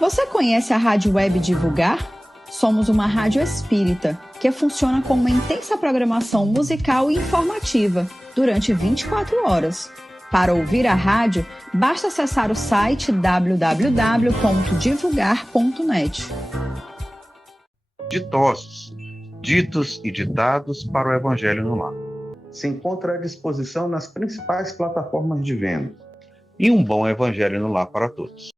Você conhece a Rádio Web Divulgar? Somos uma rádio espírita que funciona com uma intensa programação musical e informativa durante 24 horas. Para ouvir a rádio, basta acessar o site www.divulgar.net. Ditosos, ditos e ditados para o Evangelho no Lar. Se encontra à disposição nas principais plataformas de venda. E um bom Evangelho no Lar para todos.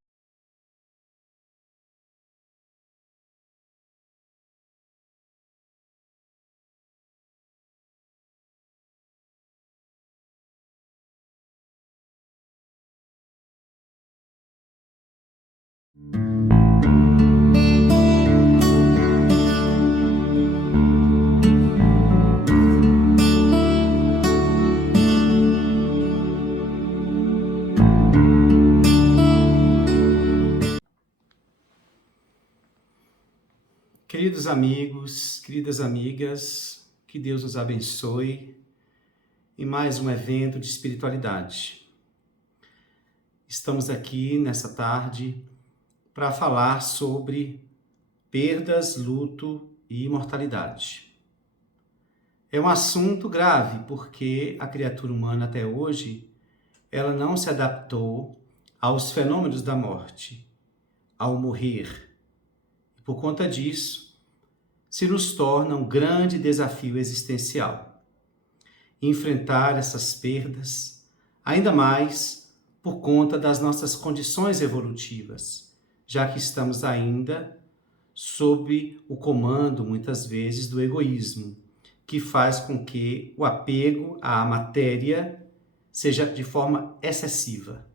Queridos amigos, queridas amigas, que Deus os abençoe em mais um evento de espiritualidade. Estamos aqui nessa tarde para falar sobre perdas, luto e imortalidade. É um assunto grave porque a criatura humana até hoje ela não se adaptou aos fenômenos da morte, ao morrer. E por conta disso, se nos torna um grande desafio existencial. Enfrentar essas perdas, ainda mais por conta das nossas condições evolutivas, já que estamos ainda sob o comando, muitas vezes, do egoísmo, que faz com que o apego à matéria seja de forma excessiva.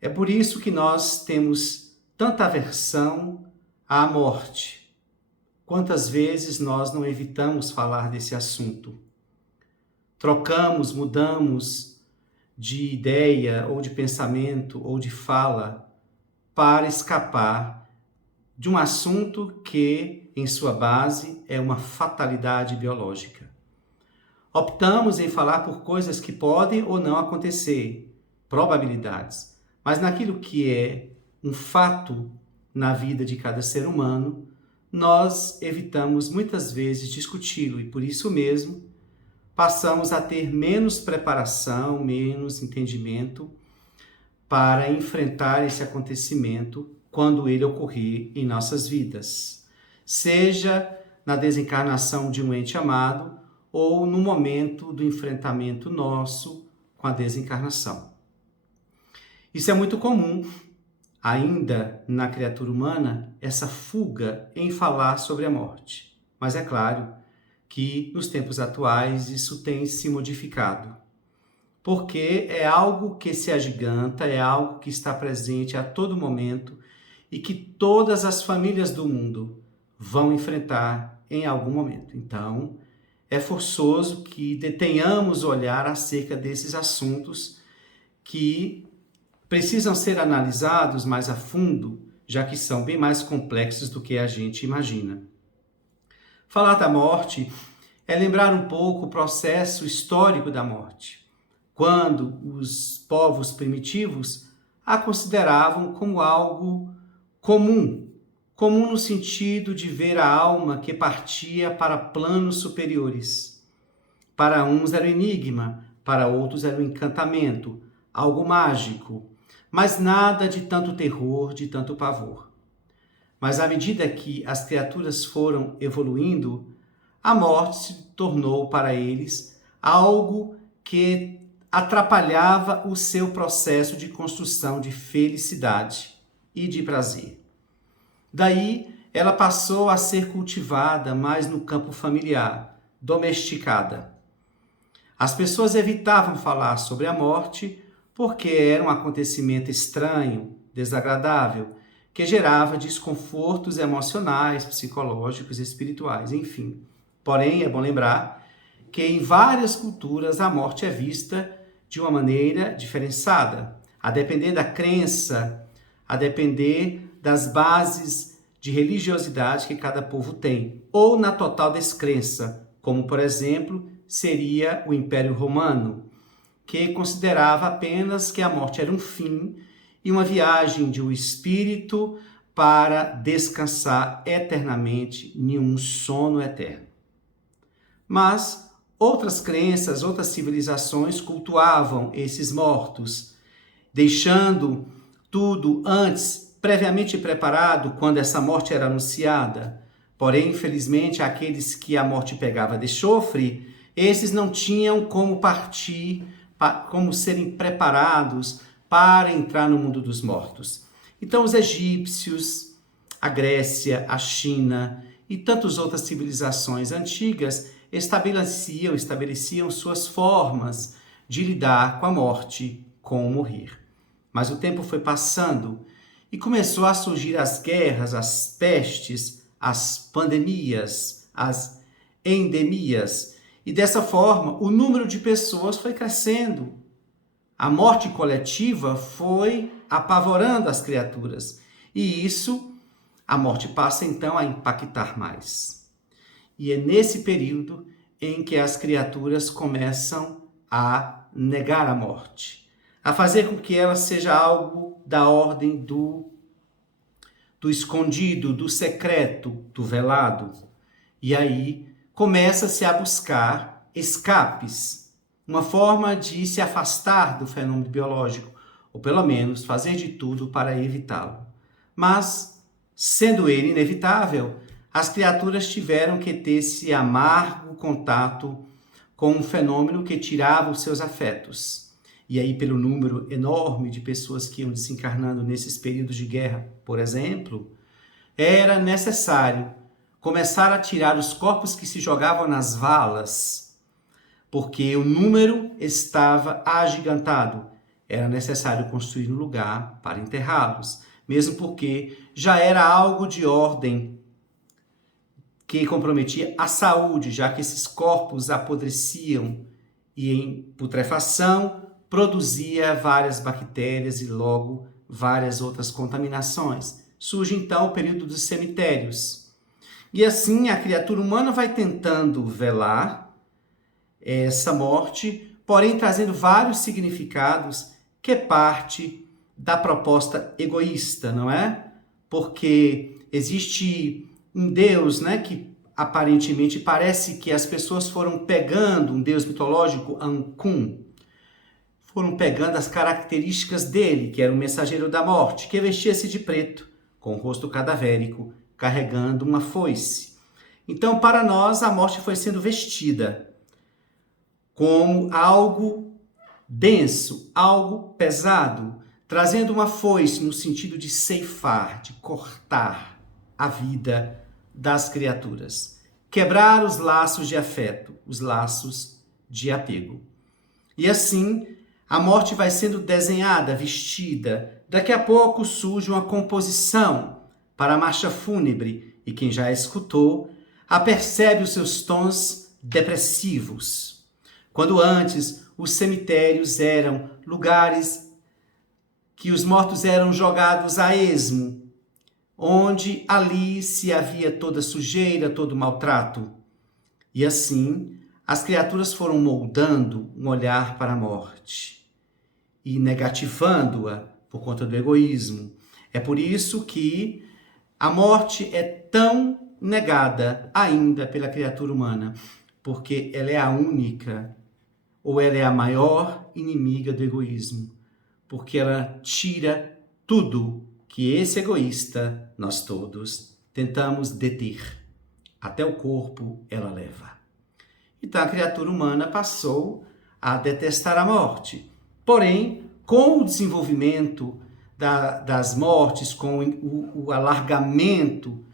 É por isso que nós temos tanta aversão à morte. Quantas vezes nós não evitamos falar desse assunto? Trocamos, mudamos de ideia, ou de pensamento, ou de fala, para escapar de um assunto que, em sua base, é uma fatalidade biológica. Optamos em falar por coisas que podem ou não acontecer, probabilidades, mas naquilo que é um fato na vida de cada ser humano, nós evitamos muitas vezes discuti-lo e por isso mesmo passamos a ter menos preparação, menos entendimento para enfrentar esse acontecimento quando ele ocorrer em nossas vidas, seja na desencarnação de um ente amado ou no momento do enfrentamento nosso com a desencarnação. Isso é muito comum ainda na criatura humana, essa fuga em falar sobre a morte. Mas é claro que nos tempos atuais isso tem se modificado. Porque é algo que se agiganta, é algo que está presente a todo momento e que todas as famílias do mundo vão enfrentar em algum momento. Então, é forçoso que detenhamos olhar acerca desses assuntos que precisam ser analisados mais a fundo, já que são bem mais complexos do que a gente imagina. Falar da morte é lembrar um pouco o processo histórico da morte, quando os povos primitivos a consideravam como algo comum no sentido de ver a alma que partia para planos superiores. Para uns era um enigma, para outros era um encantamento, algo mágico, mas nada de tanto terror, de tanto pavor. Mas à medida que as criaturas foram evoluindo, a morte se tornou para eles algo que atrapalhava o seu processo de construção de felicidade e de prazer. Daí, ela passou a ser cultivada mais no campo familiar, domesticada. As pessoas evitavam falar sobre a morte porque era um acontecimento estranho, desagradável, que gerava desconfortos emocionais, psicológicos, espirituais, enfim. Porém, é bom lembrar que em várias culturas a morte é vista de uma maneira diferenciada, a depender da crença, a depender das bases de religiosidade que cada povo tem, ou na total descrença, como, por exemplo, seria o Império Romano, que considerava apenas que a morte era um fim e uma viagem de um espírito para descansar eternamente em um sono eterno. Mas outras crenças, outras civilizações cultuavam esses mortos, deixando tudo antes previamente preparado quando essa morte era anunciada. Porém, infelizmente, aqueles que a morte pegava de chofre, esses não tinham como partir, como serem preparados para entrar no mundo dos mortos. Então, os egípcios, a Grécia, a China e tantas outras civilizações antigas estabeleciam suas formas de lidar com a morte, com o morrer. Mas o tempo foi passando e começou a surgir as guerras, as pestes, as pandemias, as endemias. E dessa forma, o número de pessoas foi crescendo. A morte coletiva foi apavorando as criaturas. E a morte passa então a impactar mais. E é nesse período em que as criaturas começam a negar a morte, a fazer com que ela seja algo da ordem do escondido, do secreto, do velado. E aí começa-se a buscar escapes, uma forma de se afastar do fenômeno biológico, ou pelo menos fazer de tudo para evitá-lo. Mas, sendo ele inevitável, as criaturas tiveram que ter esse amargo contato com um fenômeno que tirava os seus afetos. E aí, pelo número enorme de pessoas que iam desencarnando nesses períodos de guerra, por exemplo, era necessário começar a tirar os corpos que se jogavam nas valas, porque o número estava agigantado. Era necessário construir um lugar para enterrá-los, mesmo porque já era algo de ordem que comprometia a saúde, já que esses corpos apodreciam e em putrefação produzia várias bactérias e logo várias outras contaminações. Surge então o período dos cemitérios. E assim a criatura humana vai tentando velar essa morte, porém trazendo vários significados que é parte da proposta egoísta, não é? Porque existe um Deus, né, que aparentemente parece que as pessoas foram pegando, um Deus mitológico, Ankun, foram pegando as características dele, que era o mensageiro da morte, que vestia-se de preto, com o rosto cadavérico, carregando uma foice. Então, para nós, a morte foi sendo vestida como algo denso, algo pesado, trazendo uma foice no sentido de ceifar, de cortar a vida das criaturas, quebrar os laços de afeto, os laços de apego. E assim, a morte vai sendo desenhada, vestida. Daqui a pouco surge uma composição para a marcha fúnebre e quem já a escutou apercebe os seus tons depressivos. Quando antes os cemitérios eram lugares que os mortos eram jogados a esmo, onde ali se havia toda sujeira, todo maltrato. E assim, as criaturas foram moldando um olhar para a morte e negativando-a por conta do egoísmo. É por isso que a morte é tão negada ainda pela criatura humana, porque ela é a única, ou ela é a maior inimiga do egoísmo, porque ela tira tudo que esse egoísta, nós todos, tentamos deter. Até o corpo ela leva. Então a criatura humana passou a detestar a morte. Porém, com o desenvolvimento das mortes, com o alargamento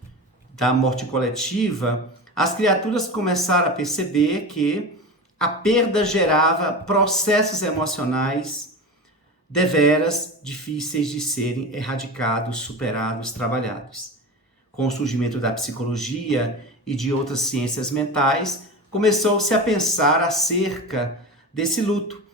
da morte coletiva, as criaturas começaram a perceber que a perda gerava processos emocionais deveras difíceis de serem erradicados, superados, trabalhados. Com o surgimento da psicologia e de outras ciências mentais, começou-se a pensar acerca desse luto,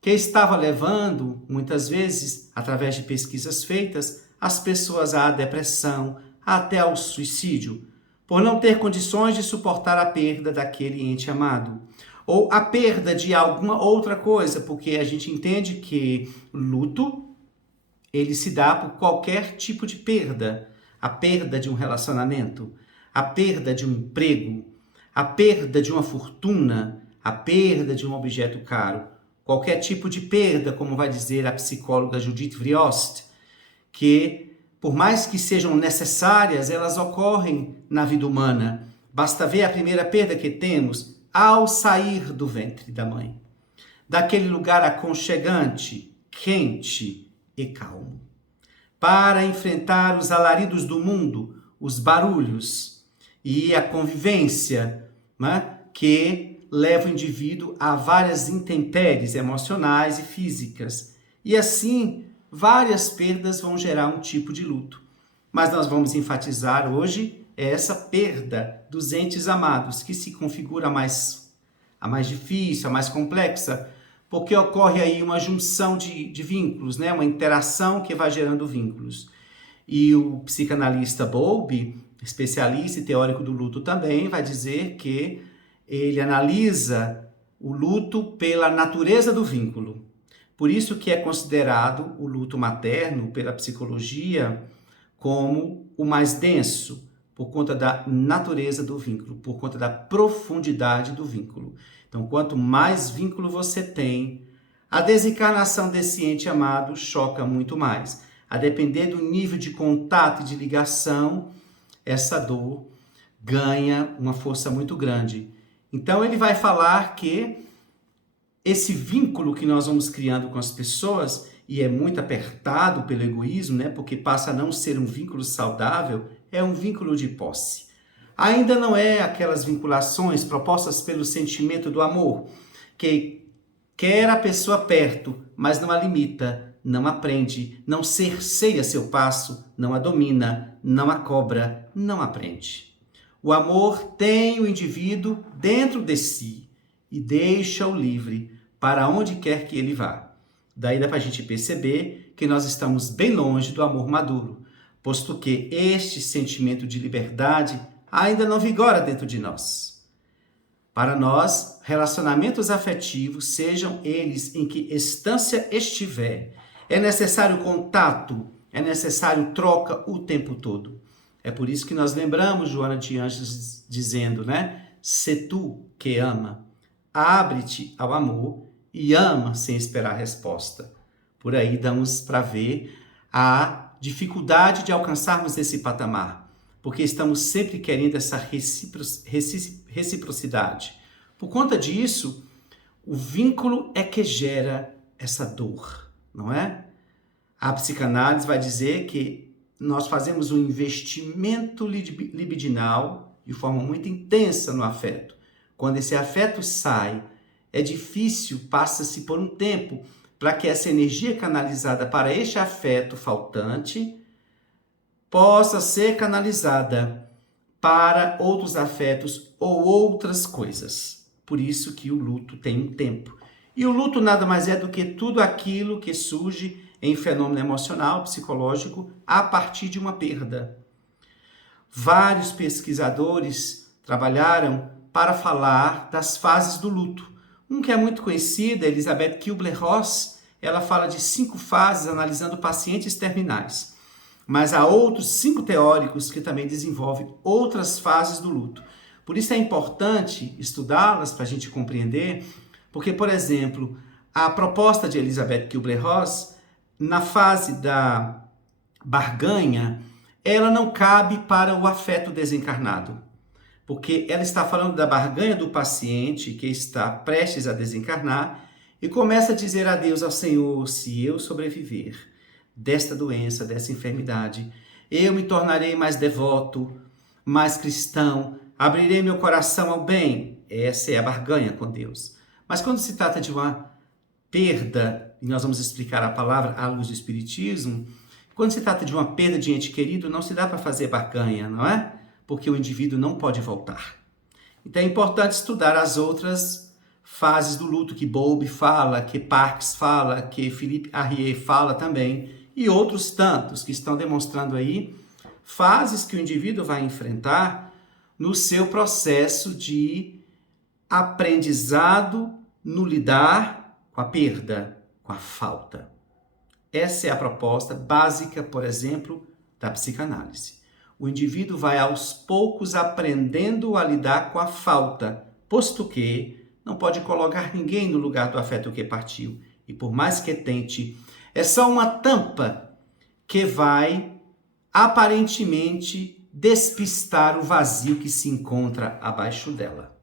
que estava levando, muitas vezes, através de pesquisas feitas, as pessoas à depressão, até ao suicídio, por não ter condições de suportar a perda daquele ente amado, ou a perda de alguma outra coisa, porque a gente entende que luto, ele se dá por qualquer tipo de perda. A perda de um relacionamento, a perda de um emprego, a perda de uma fortuna, a perda de um objeto caro. Qualquer tipo de perda, como vai dizer a psicóloga Judith Vriost, que por mais que sejam necessárias, elas ocorrem na vida humana. Basta ver a primeira perda que temos ao sair do ventre da mãe, daquele lugar aconchegante, quente e calmo, para enfrentar os alaridos do mundo, os barulhos e a convivência, né, que leva o indivíduo a várias intempéries emocionais e físicas. E assim, várias perdas vão gerar um tipo de luto. Mas nós vamos enfatizar hoje essa perda dos entes amados, que se configura a mais difícil, a mais complexa, porque ocorre aí uma junção de vínculos, né? Uma interação que vai gerando vínculos. E o psicanalista Bowlby, especialista e teórico do luto também, vai dizer que ele analisa o luto pela natureza do vínculo. Por isso que é considerado o luto materno, pela psicologia, como o mais denso, por conta da natureza do vínculo, por conta da profundidade do vínculo. Então, quanto mais vínculo você tem, a desencarnação desse ente amado choca muito mais. A depender do nível de contato e de ligação, essa dor ganha uma força muito grande. Então, ele vai falar que esse vínculo que nós vamos criando com as pessoas, e é muito apertado pelo egoísmo, né? Porque passa a não ser um vínculo saudável, é um vínculo de posse. Ainda não é aquelas vinculações propostas pelo sentimento do amor, que quer a pessoa perto, mas não a limita, não a prende, não cerceia seu passo, não a domina, não a cobra, não a prende. O amor tem o indivíduo dentro de si e deixa-o livre para onde quer que ele vá. Daí dá para a gente perceber que nós estamos bem longe do amor maduro, posto que este sentimento de liberdade ainda não vigora dentro de nós. Para nós, relacionamentos afetivos, sejam eles em que instância estiver, é necessário contato, é necessário troca o tempo todo. É por isso que nós lembramos Joana de Ângeles dizendo, né? Se tu que ama, abre-te ao amor e ama sem esperar resposta. Por aí damos para ver a dificuldade de alcançarmos esse patamar, porque estamos sempre querendo essa reciprocidade. Por conta disso, o vínculo é que gera essa dor, não é? A psicanálise vai dizer que nós fazemos um investimento libidinal de forma muito intensa no afeto. Quando esse afeto sai, é difícil, passa-se por um tempo para que essa energia canalizada para este afeto faltante possa ser canalizada para outros afetos ou outras coisas. Por isso que o luto tem um tempo. E o luto nada mais é do que tudo aquilo que surge em fenômeno emocional, psicológico, a partir de uma perda. Vários pesquisadores trabalharam para falar das fases do luto. Um que é muito conhecido, Elizabeth Kubler-Ross, ela fala de 5 fases analisando pacientes terminais. Mas há outros 5 teóricos que também desenvolvem outras fases do luto. Por isso é importante estudá-las para a gente compreender, porque, por exemplo, a proposta de Elizabeth Kubler-Ross, na fase da barganha, ela não cabe para o afeto desencarnado, porque ela está falando da barganha do paciente que está prestes a desencarnar e começa a dizer adeus ao Senhor: se eu sobreviver desta doença, dessa enfermidade, eu me tornarei mais devoto, mais cristão, abrirei meu coração ao bem. Essa é a barganha com Deus. Mas quando se trata de uma perda, e nós vamos explicar a palavra à luz do Espiritismo, quando se trata de uma perda de ente querido, não se dá para fazer barganha, não é? Porque o indivíduo não pode voltar. Então é importante estudar as outras fases do luto que Bowlby fala, que Parks fala, que Philippe Arrier fala também, e outros tantos que estão demonstrando aí fases que o indivíduo vai enfrentar no seu processo de aprendizado no lidar com a perda, com a falta. Essa é a proposta básica, por exemplo, da psicanálise. O indivíduo vai aos poucos aprendendo a lidar com a falta, posto que não pode colocar ninguém no lugar do afeto que partiu. E por mais que tente, é só uma tampa que vai aparentemente despistar o vazio que se encontra abaixo dela.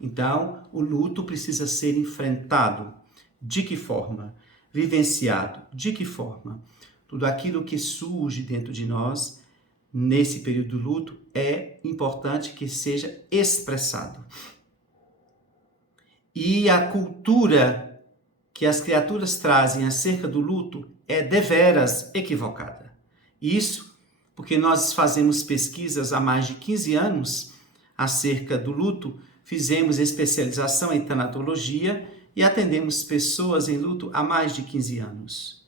Então, o luto precisa ser enfrentado. De que forma? Vivenciado. De que forma? Tudo aquilo que surge dentro de nós nesse período do luto é importante que seja expressado. E a cultura que as criaturas trazem acerca do luto é deveras equivocada. Isso porque nós fazemos pesquisas há mais de 15 anos acerca do luto, fizemos especialização em tanatologia e atendemos pessoas em luto há mais de 15 anos.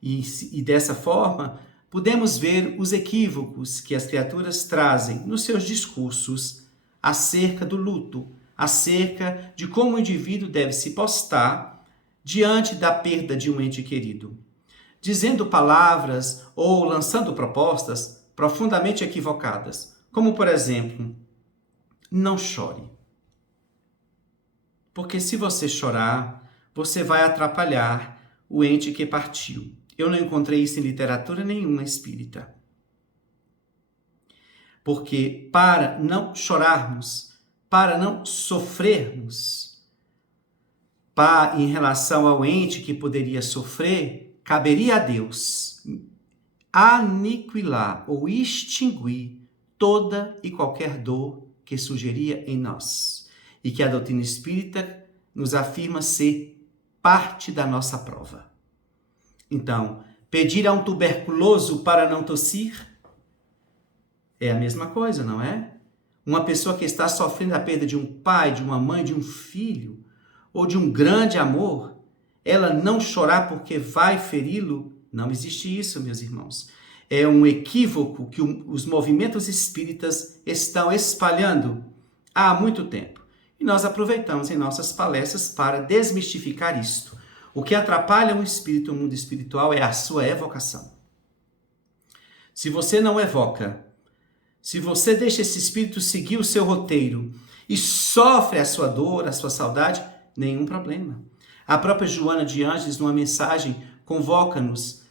E dessa forma, podemos ver os equívocos que as criaturas trazem nos seus discursos acerca do luto, acerca de como o indivíduo deve se postar diante da perda de um ente querido, dizendo palavras ou lançando propostas profundamente equivocadas, como, por exemplo, não chore. Porque se você chorar, você vai atrapalhar o ente que partiu. Eu não encontrei isso em literatura nenhuma espírita. Porque para não chorarmos, para não sofrermos, em relação ao ente que poderia sofrer, caberia a Deus aniquilar ou extinguir toda e qualquer dor que surgiria em nós. E que a doutrina espírita nos afirma ser parte da nossa prova. Então, pedir a um tuberculoso para não tossir é a mesma coisa, não é? Uma pessoa que está sofrendo a perda de um pai, de uma mãe, de um filho, ou de um grande amor, ela não chorar porque vai feri-lo, não existe isso, meus irmãos. É um equívoco que os movimentos espíritas estão espalhando há muito tempo. E nós aproveitamos em nossas palestras para desmistificar isto. O que atrapalha o espírito, o mundo espiritual, é a sua evocação. Se você não evoca, se você deixa esse espírito seguir o seu roteiro e sofre a sua dor, a sua saudade, nenhum problema. A própria Joana de Ângeles, numa mensagem, convoca-nos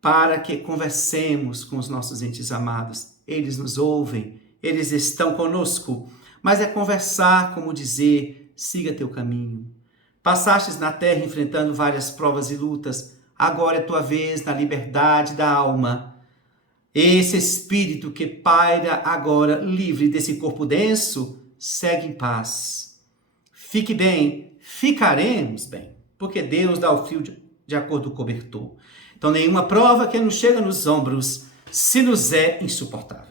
para que conversemos com os nossos entes amados. Eles nos ouvem, eles estão conosco, mas é conversar, como dizer, siga teu caminho. Passastes na terra enfrentando várias provas e lutas, agora é tua vez na liberdade da alma. Esse espírito que paira agora livre desse corpo denso, segue em paz. Fique bem, ficaremos bem, porque Deus dá o fio de acordo com o cobertor. Então nenhuma prova que nos chega nos ombros se nos é insuportável.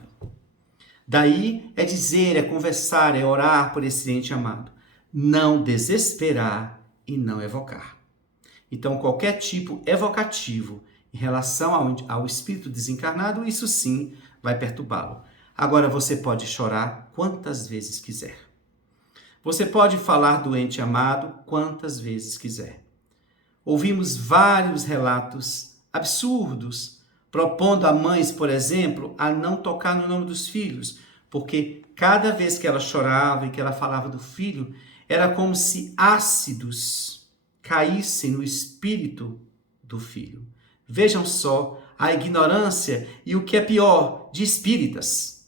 Daí é dizer, é conversar, é orar por esse ente amado. Não desesperar e não evocar. Então, qualquer tipo evocativo em relação ao espírito desencarnado, isso sim vai perturbá-lo. Agora, você pode chorar quantas vezes quiser. Você pode falar do ente amado quantas vezes quiser. Ouvimos vários relatos absurdos, propondo a mães, por exemplo, a não tocar no nome dos filhos, porque cada vez que ela chorava e que ela falava do filho, era como se ácidos caíssem no espírito do filho. Vejam só a ignorância e o que é pior, de espíritas,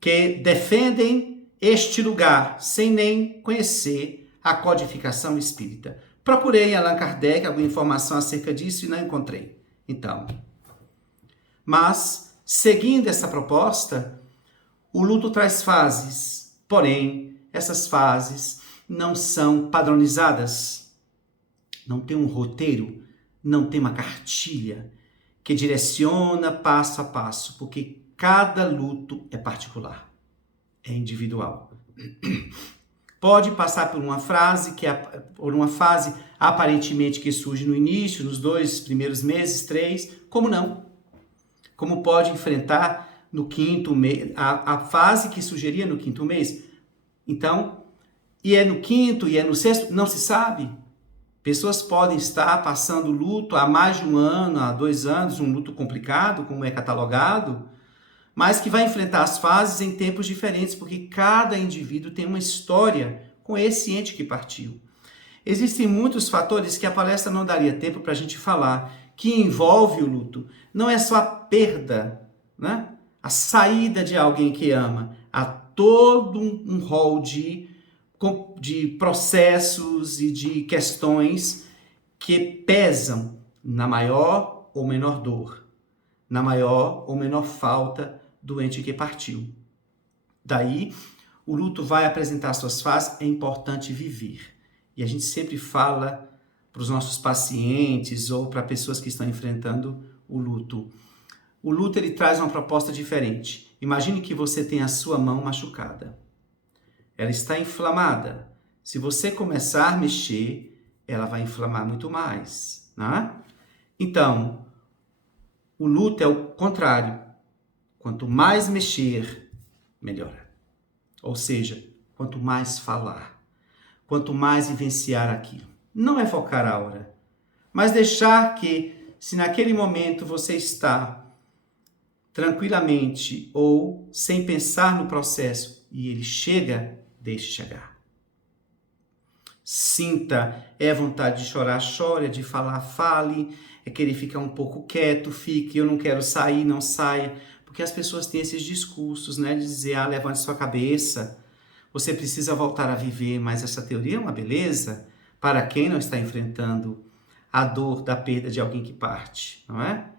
que defendem este lugar sem nem conhecer a codificação espírita. Procurei em Allan Kardec alguma informação acerca disso e não encontrei. Então, mas, seguindo essa proposta, o luto traz fases, porém, essas fases não são padronizadas, não tem um roteiro, não tem uma cartilha que direciona passo a passo, porque cada luto é particular, é individual. Pode passar por uma fase aparentemente que surge no início, nos 2 primeiros meses, 3, como não? Como pode enfrentar no 5º mês, a fase que surgiria no 5º mês? Então, e é no 5º, e é no 6º, não se sabe. Pessoas podem estar passando luto há mais de 1 ano, há 2 anos, um luto complicado, como é catalogado, mas que vai enfrentar as fases em tempos diferentes, porque cada indivíduo tem uma história com esse ente que partiu. Existem muitos fatores que a palestra não daria tempo para a gente falar, que envolve o luto. Não é só a perda, né? A saída de alguém que ama. Há todo um rol de processos e de questões que pesam na maior ou menor dor, na maior ou menor falta do ente que partiu. Daí, o luto vai apresentar suas fases, é importante viver. E a gente sempre fala para os nossos pacientes ou para pessoas que estão enfrentando o luto. O luto ele traz uma proposta diferente. Imagine que você tem a sua mão machucada. Ela está inflamada. Se você começar a mexer, ela vai inflamar muito mais, né? Então, o luto é o contrário. Quanto mais mexer, melhora. Ou seja, quanto mais falar, quanto mais vivenciar aquilo. Não é focar a hora, mas deixar que, se naquele momento você está tranquilamente ou sem pensar no processo e ele chega, deixe chegar. Sinta, é vontade de chorar, chore, de falar, fale, é querer ficar um pouco quieto, fique, eu não quero sair, não saia, porque as pessoas têm esses discursos, né, de dizer, levante sua cabeça, você precisa voltar a viver, mas essa teoria é uma beleza para quem não está enfrentando a dor da perda de alguém que parte, não é?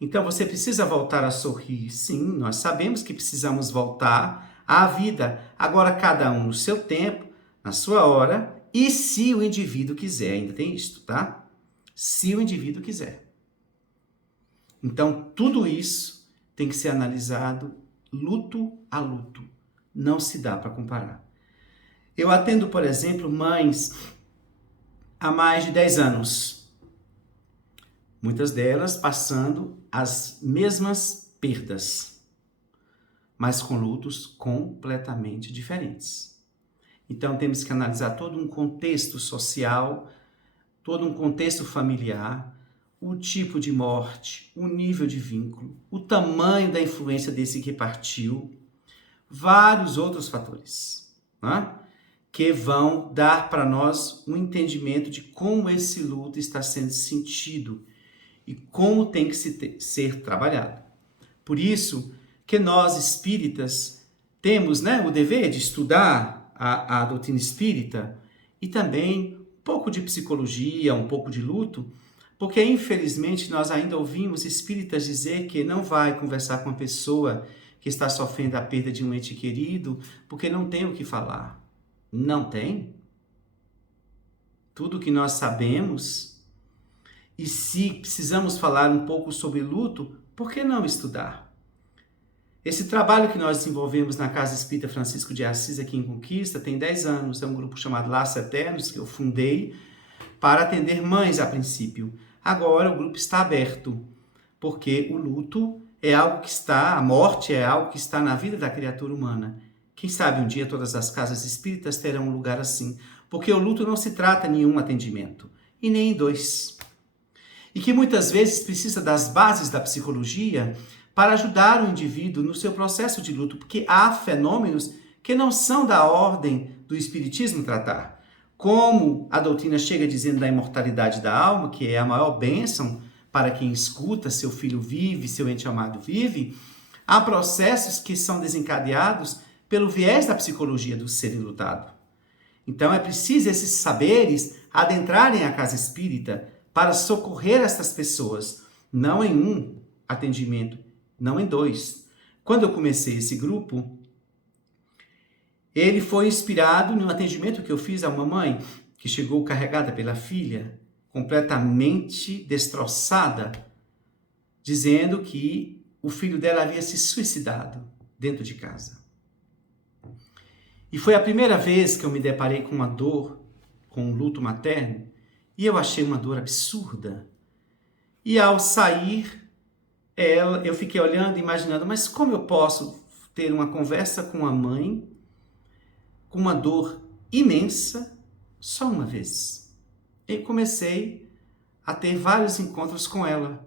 Então você precisa voltar a sorrir, sim, nós sabemos que precisamos voltar à vida, agora cada um no seu tempo, na sua hora, e se o indivíduo quiser, ainda tem isto, tá? Se o indivíduo quiser. Então tudo isso tem que ser analisado luto a luto, não se dá para comparar. Eu atendo, por exemplo, mães há mais de 10 anos, muitas delas passando as mesmas perdas, mas com lutos completamente diferentes. Então temos que analisar todo um contexto social, todo um contexto familiar, o tipo de morte, o nível de vínculo, o tamanho da influência desse que partiu, vários outros fatores, né? Que vão dar para nós um entendimento de como esse luto está sendo sentido e como tem que ser trabalhado. Por isso que nós espíritas temos, né, o dever de estudar a doutrina espírita e também um pouco de psicologia, um pouco de luto, porque infelizmente nós ainda ouvimos espíritas dizer que não vai conversar com uma pessoa que está sofrendo a perda de um ente querido porque não tem o que falar. Não tem? Tudo que nós sabemos. E se precisamos falar um pouco sobre luto, por que não estudar? Esse trabalho que nós desenvolvemos na Casa Espírita Francisco de Assis, aqui em Conquista, tem 10 anos. É um grupo chamado Laços Eternos, que eu fundei para atender mães a princípio. Agora o grupo está aberto, porque o luto é algo que está, a morte é algo que está na vida da criatura humana. Quem sabe um dia todas as casas espíritas terão um lugar assim, porque o luto não se trata em um atendimento, e nem em 2. E que muitas vezes precisa das bases da psicologia para ajudar o indivíduo no seu processo de luto, porque há fenômenos que não são da ordem do espiritismo tratar. Como a doutrina chega dizendo da imortalidade da alma, que é a maior bênção para quem escuta, seu filho vive, seu ente amado vive, há processos que são desencadeados pelo viés da psicologia do ser enlutado. Então é preciso esses saberes adentrarem a casa espírita para socorrer estas pessoas, não em um atendimento, não em 2. Quando eu comecei esse grupo, ele foi inspirado no atendimento que eu fiz a uma mãe que chegou carregada pela filha, completamente destroçada, dizendo que o filho dela havia se suicidado dentro de casa. E foi a primeira vez que eu me deparei com uma dor, com um luto materno, e eu achei uma dor absurda. E ao sair, eu fiquei olhando, imaginando, mas como eu posso ter uma conversa com a mãe, com uma dor imensa, só uma vez? e comecei a ter vários encontros com ela.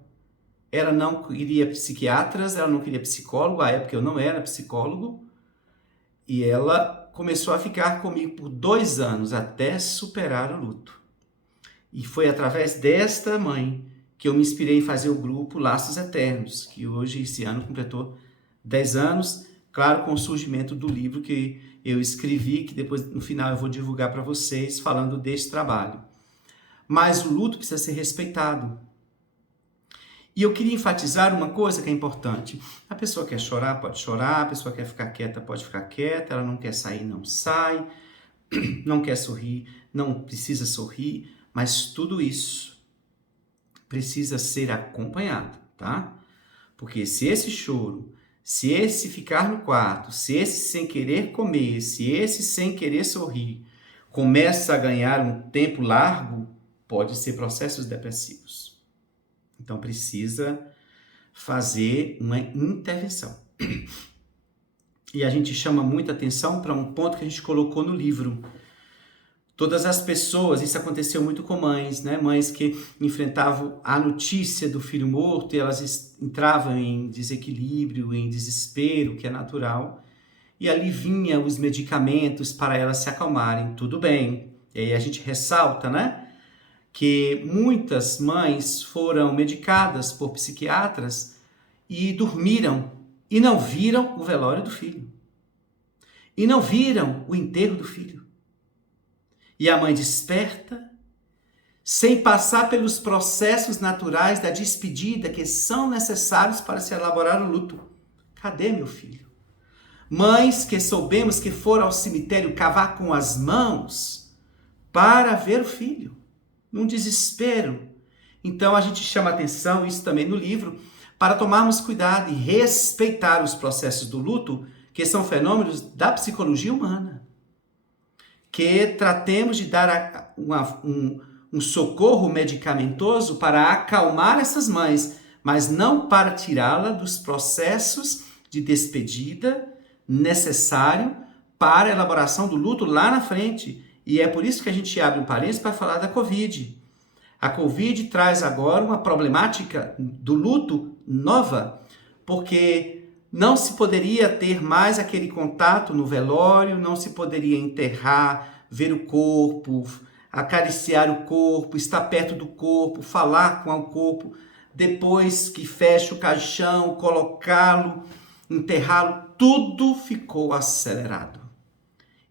Ela não queria psiquiatras, ela não queria psicólogo, à época eu não era psicólogo, e ela começou a ficar comigo por 2 anos, até superar o luto. E foi através desta mãe que eu me inspirei em fazer o grupo Laços Eternos, que hoje, esse ano, completou 10 anos, claro, com o surgimento do livro que eu escrevi, que depois, no final, eu vou divulgar para vocês, falando deste trabalho. Mas o luto precisa ser respeitado. E eu queria enfatizar uma coisa que é importante. A pessoa quer chorar, pode chorar. A pessoa quer ficar quieta, pode ficar quieta. Ela não quer sair, não sai. Não quer sorrir, não precisa sorrir. Mas tudo isso precisa ser acompanhado, tá? Porque se esse choro, se esse ficar no quarto, se esse sem querer comer, se esse sem querer sorrir, começa a ganhar um tempo largo, pode ser processos depressivos. Então, precisa fazer uma intervenção. E a gente chama muita atenção para um ponto que a gente colocou no livro. Todas as pessoas, isso aconteceu muito com mães, né? Mães que enfrentavam a notícia do filho morto e elas entravam em desequilíbrio, em desespero, que é natural. E ali vinham os medicamentos para elas se acalmarem. Tudo bem. E aí a gente ressalta, né? Que muitas mães foram medicadas por psiquiatras e dormiram e não viram o velório do filho. E não viram o enterro do filho. E a mãe desperta, sem passar pelos processos naturais da despedida que são necessários para se elaborar o luto. Cadê meu filho? Mães que soubemos que foram ao cemitério cavar com as mãos para ver o filho. Num desespero. Então a gente chama atenção, isso também no livro, para tomarmos cuidado e respeitar os processos do luto, que são fenômenos da psicologia humana. Que tratemos de dar um socorro medicamentoso para acalmar essas mães, mas não para tirá-la dos processos de despedida necessário para a elaboração do luto lá na frente. E é por isso que a gente abre um parênteses para falar da Covid. A Covid traz agora uma problemática do luto nova, porque não se poderia ter mais aquele contato no velório, não se poderia enterrar, ver o corpo, acariciar o corpo, estar perto do corpo, falar com o corpo, depois que fecha o caixão, colocá-lo, enterrá-lo, tudo ficou acelerado.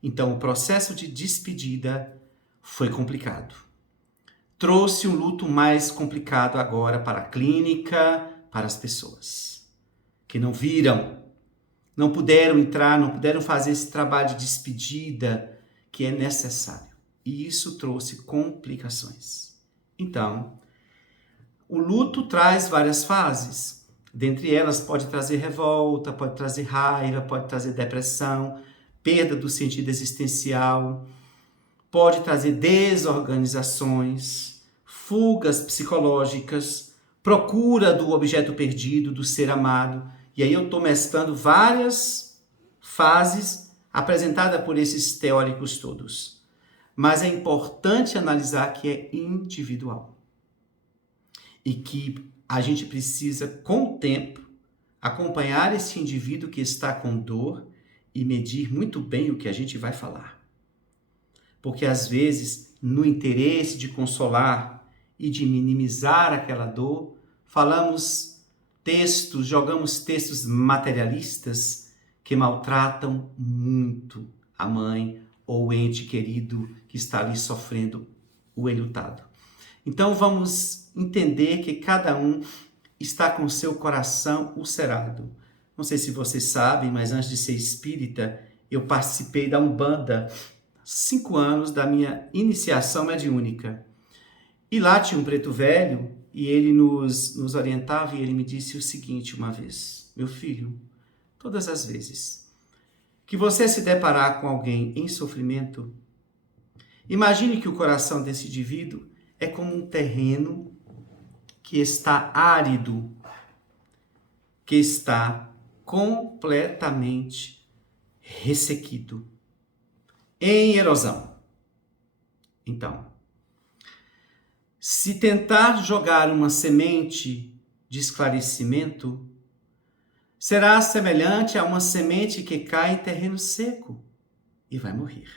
Então, o processo de despedida foi complicado. Trouxe um luto mais complicado agora para a clínica, para as pessoas que não viram, não puderam entrar, não puderam fazer esse trabalho de despedida que é necessário. E isso trouxe complicações. Então, o luto traz várias fases. Dentre elas, pode trazer revolta, pode trazer raiva, pode trazer depressão, perda do sentido existencial, pode trazer desorganizações, fugas psicológicas, procura do objeto perdido, do ser amado. E aí eu estou mesclando várias fases apresentadas por esses teóricos todos. Mas é importante analisar que é individual. E que a gente precisa, com o tempo, acompanhar esse indivíduo que está com dor e medir muito bem o que a gente vai falar. Porque às vezes, no interesse de consolar e de minimizar aquela dor, jogamos textos materialistas que maltratam muito a mãe ou o ente querido que está ali sofrendo o enlutado. Então vamos entender que cada um está com seu coração ulcerado. Não sei se vocês sabem, mas antes de ser espírita, eu participei da Umbanda, 5 anos da minha iniciação mediúnica. E lá tinha um preto velho, e ele nos orientava, e ele me disse o seguinte uma vez: meu filho, todas as vezes que você se deparar com alguém em sofrimento, imagine que o coração desse indivíduo é como um terreno que está árido, que está completamente ressequido, em erosão. Então, se tentar jogar uma semente de esclarecimento, será semelhante a uma semente que cai em terreno seco e vai morrer.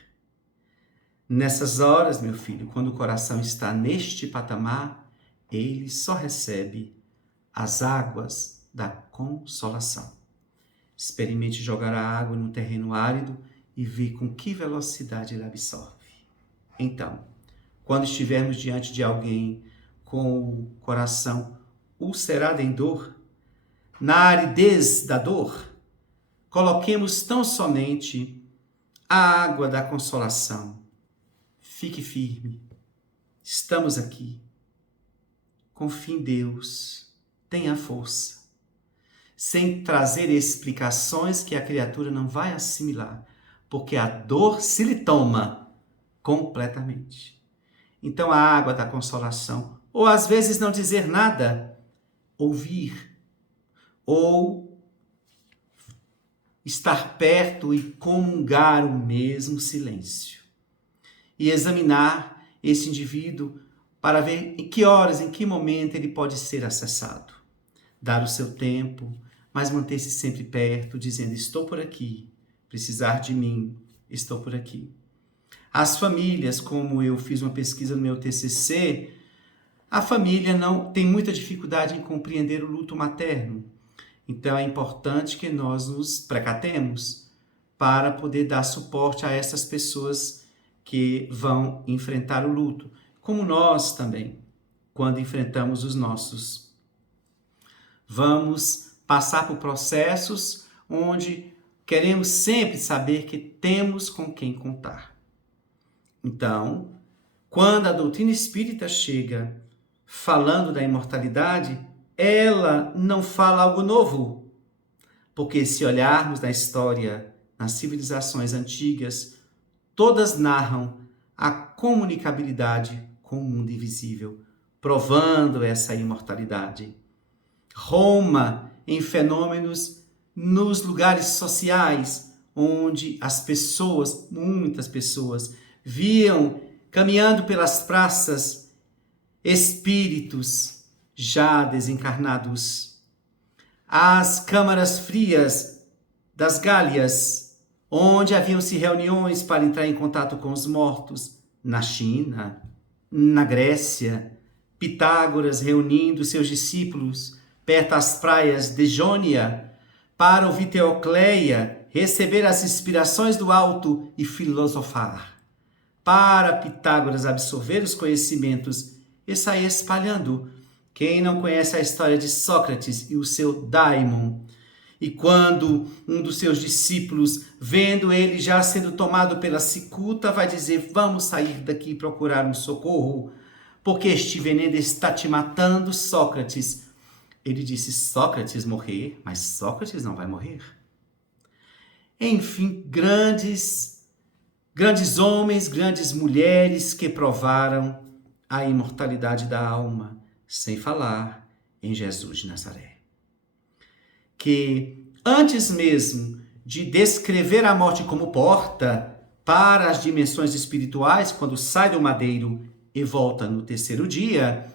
Nessas horas, meu filho, quando o coração está neste patamar, ele só recebe as águas da consolação. Experimente jogar a água no terreno árido e ver com que velocidade ele absorve. Então, quando estivermos diante de alguém com o coração ulcerado em dor, na aridez da dor, coloquemos tão somente a água da consolação. Fique firme. Estamos aqui. Confie em Deus. Tenha força. Sem trazer explicações que a criatura não vai assimilar, porque a dor se lhe toma completamente. Então a água da consolação, ou às vezes não dizer nada, ouvir, ou estar perto e comungar o mesmo silêncio. E examinar esse indivíduo para ver em que horas, em que momento ele pode ser acessado. Dar o seu tempo, mas manter-se sempre perto, dizendo: estou por aqui, precisar de mim, estou por aqui. As famílias, como eu fiz uma pesquisa no meu TCC, a família não tem muita dificuldade em compreender o luto materno. Então é importante que nós nos precatemos para poder dar suporte a essas pessoas que vão enfrentar o luto, como nós também, quando enfrentamos os nossos. Vamos passar por processos onde queremos sempre saber que temos com quem contar. Então, quando a doutrina espírita chega falando da imortalidade, ela não fala algo novo, porque se olharmos na história, nas civilizações antigas, todas narram a comunicabilidade com o mundo invisível, provando essa imortalidade. Roma, em fenômenos nos lugares sociais, onde as pessoas, muitas pessoas, viam caminhando pelas praças espíritos já desencarnados. As câmaras frias das Gálias, onde haviam-se reuniões para entrar em contato com os mortos, na China, na Grécia, Pitágoras reunindo seus discípulos perto das praias de Jônia para ouvir Teocleia, receber as inspirações do alto e filosofar. Para Pitágoras absorver os conhecimentos e sair espalhando. Quem não conhece a história de Sócrates e o seu daimon? E quando um dos seus discípulos, vendo ele já sendo tomado pela cicuta, vai dizer: vamos sair daqui e procurar um socorro, porque este veneno está te matando, Sócrates. Ele disse: Sócrates morrer, mas Sócrates não vai morrer. Enfim, grandes homens, grandes mulheres que provaram a imortalidade da alma, sem falar em Jesus de Nazaré. Que antes mesmo de descrever a morte como porta para as dimensões espirituais, quando sai do madeiro e volta no terceiro dia,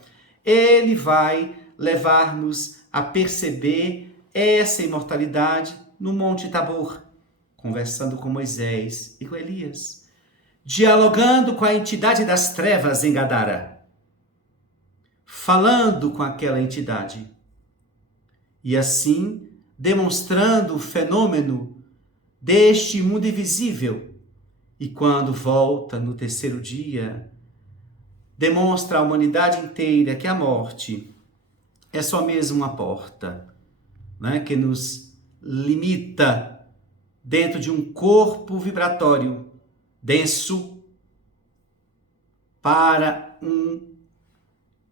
ele vai levar-nos a perceber essa imortalidade no Monte Tabor, conversando com Moisés e com Elias, dialogando com a entidade das trevas em Gadara, falando com aquela entidade e assim demonstrando o fenômeno deste mundo invisível. E quando volta no terceiro dia, demonstra à humanidade inteira que a morte é só mesmo uma porta, né, que nos limita dentro de um corpo vibratório denso para um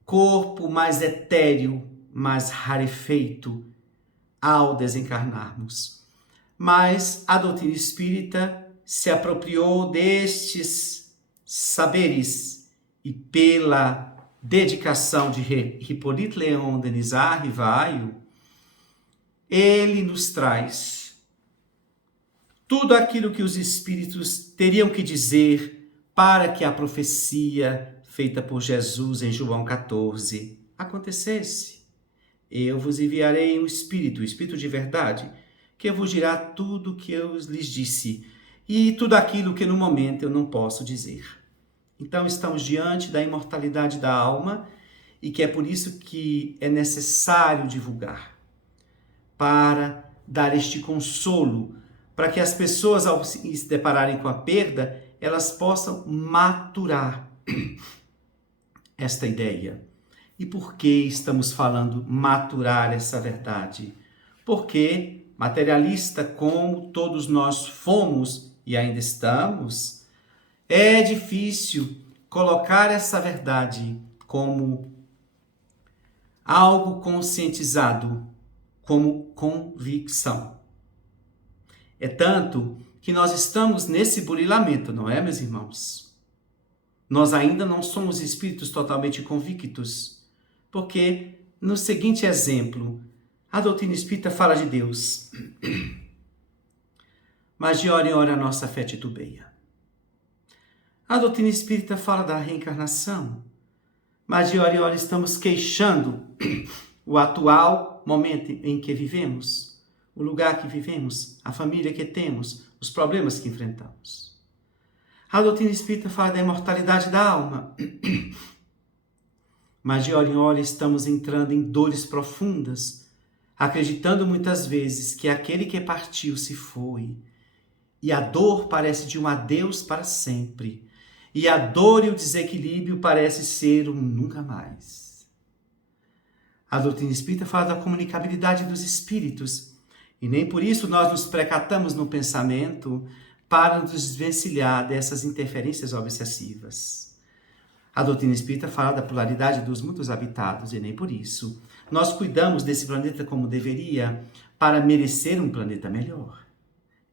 corpo mais etéreo, mais rarefeito ao desencarnarmos. Mas a doutrina espírita se apropriou destes saberes e pela dedicação de Hippolyte Léon Denisard Rivaio, ele nos traz tudo aquilo que os espíritos teriam que dizer para que a profecia feita por Jesus em João 14, acontecesse, eu vos enviarei um Espírito, o Espírito de verdade, que vos dirá tudo o que eu lhes disse e tudo aquilo que no momento eu não posso dizer. Então estamos diante da imortalidade da alma e que é por isso que é necessário divulgar, para dar este consolo, para que as pessoas, ao se depararem com a perda, elas possam maturar esta ideia. E por que estamos falando maturar essa verdade? Porque, materialista como todos nós fomos e ainda estamos, é difícil colocar essa verdade como algo conscientizado, como convicção. É tanto que nós estamos nesse burilamento, não é, meus irmãos? Nós ainda não somos espíritos totalmente convictos, porque no seguinte exemplo, a doutrina espírita fala de Deus, mas de hora em hora a nossa fé titubeia. A doutrina espírita fala da reencarnação, mas de hora em hora estamos queixando o atual momento em que vivemos, o lugar que vivemos, a família que temos, os problemas que enfrentamos. A doutrina espírita fala da imortalidade da alma, mas de hora em hora estamos entrando em dores profundas, acreditando muitas vezes que aquele que partiu se foi, e a dor parece de um adeus para sempre, e a dor e o desequilíbrio parece ser um nunca mais. A doutrina espírita fala da comunicabilidade dos espíritos, e nem por isso nós nos precatamos no pensamento para nos desvencilhar dessas interferências obsessivas. A doutrina espírita fala da polaridade dos mundos habitados, e nem por isso nós cuidamos desse planeta como deveria para merecer um planeta melhor.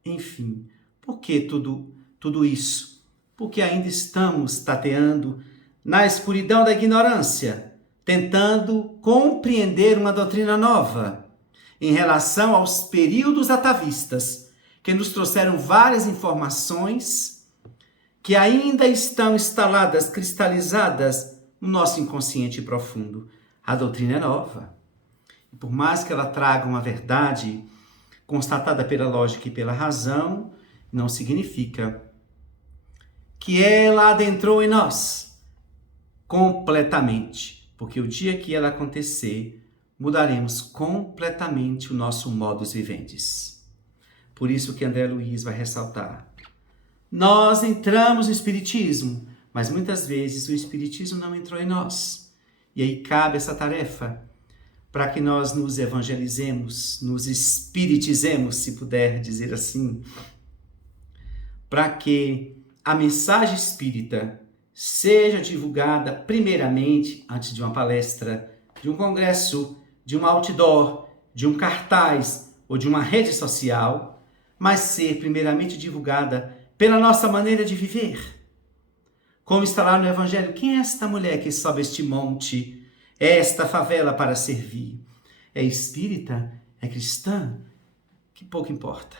Enfim, por que tudo isso? Porque ainda estamos tateando na escuridão da ignorância, tentando compreender uma doutrina nova em relação aos períodos atavistas, que nos trouxeram várias informações que ainda estão instaladas, cristalizadas no nosso inconsciente profundo. A doutrina é nova. E por mais que ela traga uma verdade constatada pela lógica e pela razão, não significa que ela adentrou em nós completamente. Porque o dia que ela acontecer, mudaremos completamente o nosso modus vivendi. Por isso que André Luiz vai ressaltar. Nós entramos no Espiritismo, mas muitas vezes o Espiritismo não entrou em nós. E aí cabe essa tarefa para que nós nos evangelizemos, nos espiritizemos, se puder dizer assim, para que a mensagem espírita seja divulgada primeiramente antes de uma palestra, de um congresso, de um outdoor, de um cartaz ou de uma rede social, mas ser primeiramente divulgada pela nossa maneira de viver. Como está lá no Evangelho, quem é esta mulher que sobe este monte, esta favela para servir? É espírita? É cristã? Que pouco importa.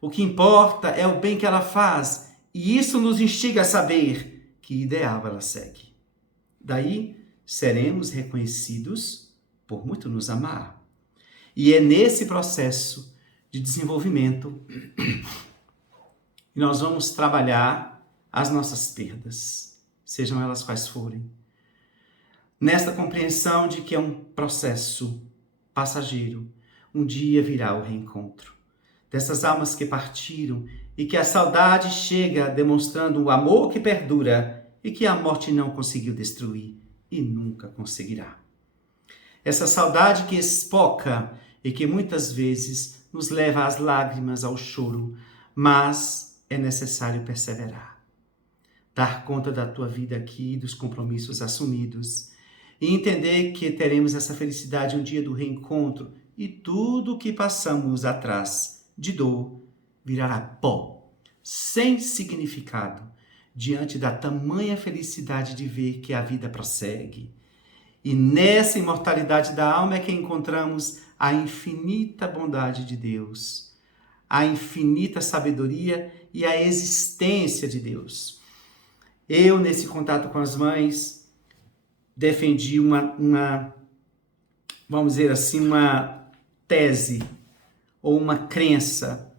O que importa é o bem que ela faz, e isso nos instiga a saber que ideal ela segue. Daí seremos reconhecidos por muito nos amar. E é nesse processo de desenvolvimento que nós vamos trabalhar as nossas perdas, sejam elas quais forem. Nesta compreensão de que é um processo passageiro, um dia virá o reencontro dessas almas que partiram e que a saudade chega demonstrando o amor que perdura e que a morte não conseguiu destruir e nunca conseguirá. Essa saudade que espoca e que muitas vezes nos leva às lágrimas, ao choro, mas é necessário perseverar. Dar conta da tua vida aqui, dos compromissos assumidos e entender que teremos essa felicidade um dia do reencontro e tudo o que passamos atrás de dor virará pó, sem significado, diante da tamanha felicidade de ver que a vida prossegue. E nessa imortalidade da alma é que encontramos a infinita bondade de Deus, a infinita sabedoria e a existência de Deus. Eu, nesse contato com as mães, defendi vamos dizer assim, uma tese ou uma crença.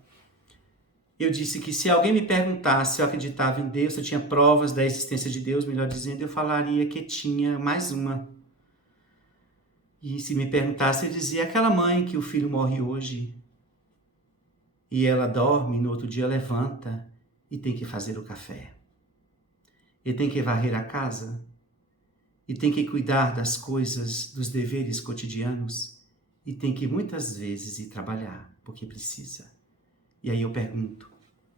Eu disse que se alguém me perguntasse se eu acreditava em Deus, se eu tinha provas da existência de Deus, melhor dizendo, eu falaria que tinha mais uma. E se me perguntasse, eu dizia, aquela mãe que o filho morre hoje e ela dorme, no outro dia levanta e tem que fazer o café. E tem que varrer a casa. E tem que cuidar das coisas, dos deveres cotidianos. E tem que muitas vezes ir trabalhar, porque precisa. E aí eu pergunto,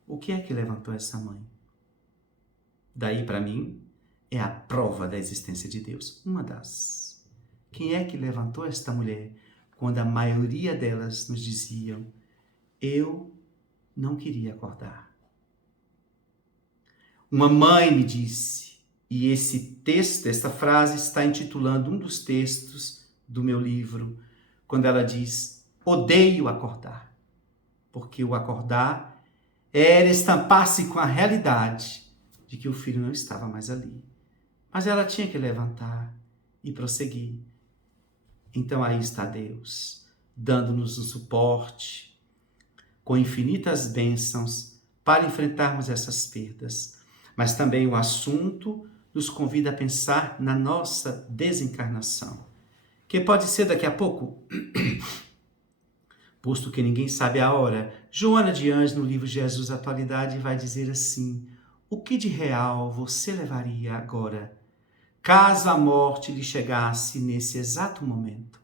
o que é que levantou essa mãe? Daí, para mim, é a prova da existência de Deus. Uma das. Quem é que levantou esta mulher quando a maioria delas nos diziam, eu não queria acordar? Uma mãe me disse, e esse texto, esta frase está intitulando um dos textos do meu livro, quando ela diz, odeio acordar. Porque o acordar era estampar-se com a realidade de que o filho não estava mais ali. Mas ela tinha que levantar e prosseguir. Então aí está Deus, dando-nos um suporte, com infinitas bênçãos, para enfrentarmos essas perdas. Mas também o assunto nos convida a pensar na nossa desencarnação, que pode ser daqui a pouco, posto que ninguém sabe a hora. Joana de Anjos, no livro Jesus Atualidade, vai dizer assim, o que de real você levaria agora, caso a morte lhe chegasse nesse exato momento?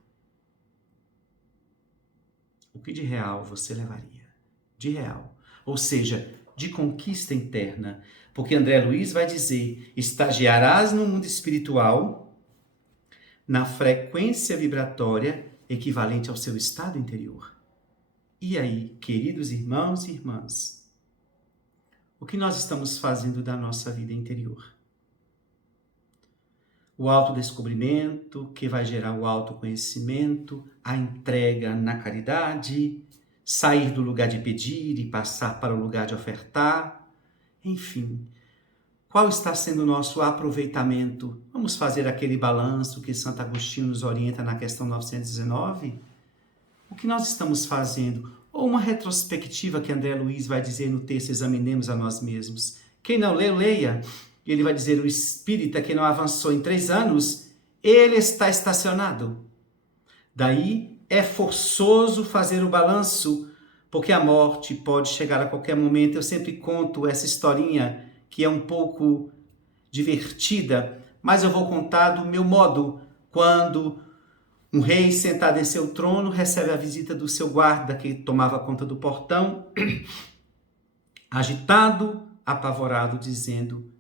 O que de real você levaria? De real. Ou seja, de conquista interna. Porque André Luiz vai dizer, estagiarás no mundo espiritual na frequência vibratória equivalente ao seu estado interior. E aí, queridos irmãos e irmãs, o que nós estamos fazendo da nossa vida interior? O autodescobrimento, que vai gerar o autoconhecimento, a entrega na caridade, sair do lugar de pedir e passar para o lugar de ofertar. Enfim, qual está sendo o nosso aproveitamento? Vamos fazer aquele balanço que Santo Agostinho nos orienta na questão 919? O que nós estamos fazendo? Ou uma retrospectiva que André Luiz vai dizer no texto Examinemos a Nós Mesmos. Quem não lê, leia. Ele vai dizer, o espírita que não avançou em 3 anos, ele está estacionado. Daí é forçoso fazer o balanço, porque a morte pode chegar a qualquer momento. Eu sempre conto essa historinha, que é um pouco divertida, mas eu vou contar do meu modo, quando um rei sentado em seu trono recebe a visita do seu guarda que tomava conta do portão, agitado, apavorado, dizendo,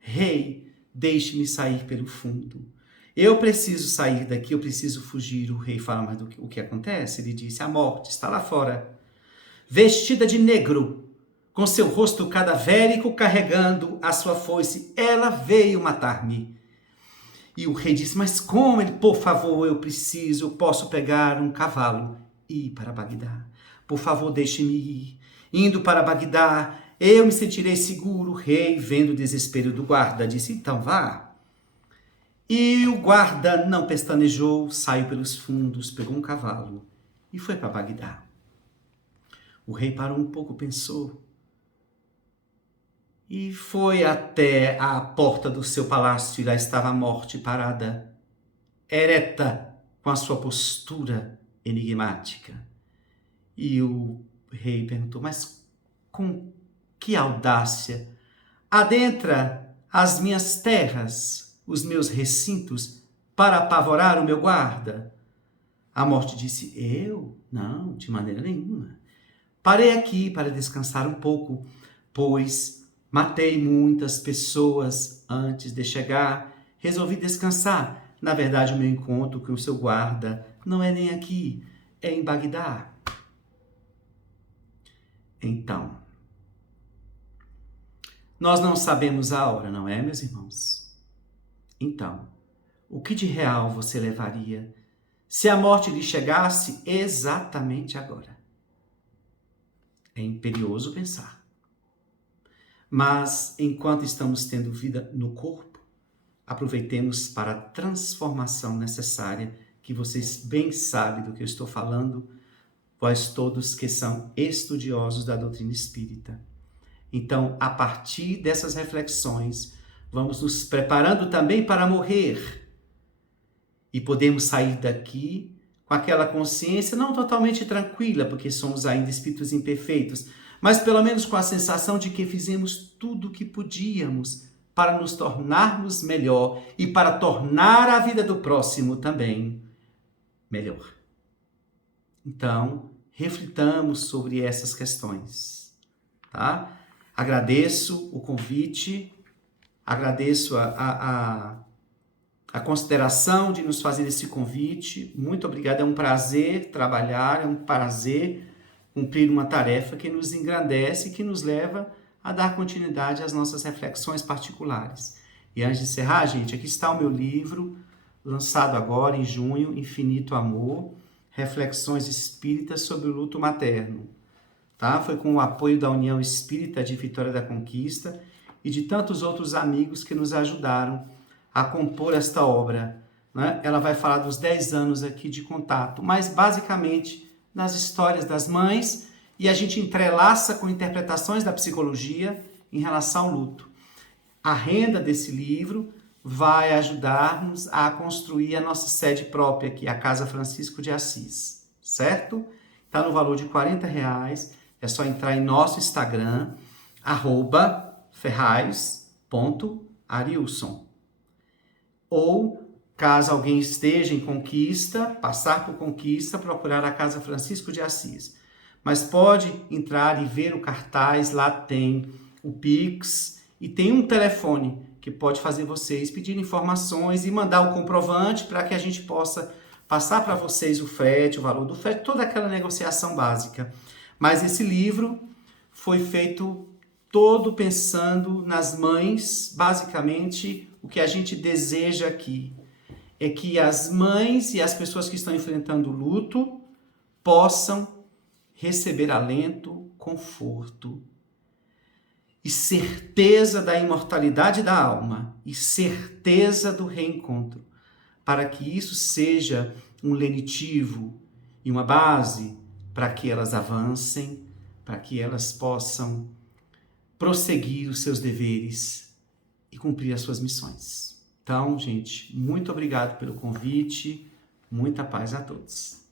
rei, deixe-me sair pelo fundo. Eu preciso sair daqui, eu preciso fugir. O rei fala, mas o que acontece? Ele disse, a morte está lá fora, vestida de negro, com seu rosto cadavérico, carregando a sua foice. Ela veio matar-me. E o rei disse, mas como? Ele, por favor, eu posso pegar um cavalo e ir para Bagdá. Por favor, deixe-me ir. Indo para Bagdá, eu me sentirei seguro. O rei, vendo o desespero do guarda, disse, então vá. E o guarda não pestanejou, saiu pelos fundos, pegou um cavalo e foi para Bagdá. O rei parou um pouco, pensou, e foi até a porta do seu palácio, e lá estava a morte parada, ereta, com a sua postura enigmática. E o rei perguntou, mas com que audácia adentra as minhas terras, os meus recintos, para apavorar o meu guarda? A morte disse, eu? Não, de maneira nenhuma. Parei aqui para descansar um pouco, pois matei muitas pessoas antes de chegar. Resolvi descansar. Na verdade, o meu encontro com o seu guarda não é nem aqui, é em Bagdá. Então, nós não sabemos a hora, não é, meus irmãos? Então, o que de real você levaria se a morte lhe chegasse exatamente agora? É imperioso pensar. Mas, enquanto estamos tendo vida no corpo, aproveitemos para a transformação necessária, que vocês bem sabem do que eu estou falando, vós todos que são estudiosos da doutrina espírita. Então, a partir dessas reflexões, vamos nos preparando também para morrer. E podemos sair daqui com aquela consciência não totalmente tranquila, porque somos ainda espíritos imperfeitos, mas pelo menos com a sensação de que fizemos tudo o que podíamos para nos tornarmos melhor e para tornar a vida do próximo também melhor. Então, reflitamos sobre essas questões, tá? Agradeço o convite, agradeço a consideração de nos fazer esse convite. Muito obrigado, é um prazer trabalhar, é um prazer cumprir uma tarefa que nos engrandece e que nos leva a dar continuidade às nossas reflexões particulares. E antes de encerrar, gente, aqui está o meu livro, lançado agora em junho, Infinito Amor, Reflexões Espíritas sobre o Luto Materno. Tá? Foi com o apoio da União Espírita de Vitória da Conquista e de tantos outros amigos que nos ajudaram a compor esta obra. Né? Ela vai falar dos 10 anos aqui de contato, mas basicamente nas histórias das mães, e a gente entrelaça com interpretações da psicologia em relação ao luto. A renda desse livro vai ajudar-nos a construir a nossa sede própria, que é a Casa Francisco de Assis, certo? Está no valor de R$40, é só entrar em nosso Instagram, @ferraz.arilson. Ou, caso alguém esteja em Conquista, passar por Conquista, procurar a Casa Francisco de Assis. Mas pode entrar e ver o cartaz, lá tem o Pix e tem um telefone que pode fazer vocês pedir informações e mandar o comprovante para que a gente possa passar para vocês o frete, o valor do frete, toda aquela negociação básica. Mas esse livro foi feito todo pensando nas mães. Basicamente, o que a gente deseja aqui é que as mães e as pessoas que estão enfrentando o luto possam receber alento, conforto e certeza da imortalidade da alma e certeza do reencontro, para que isso seja um lenitivo e uma base para que elas avancem, para que elas possam prosseguir os seus deveres e cumprir as suas missões. Então, gente, muito obrigado pelo convite, muita paz a todos.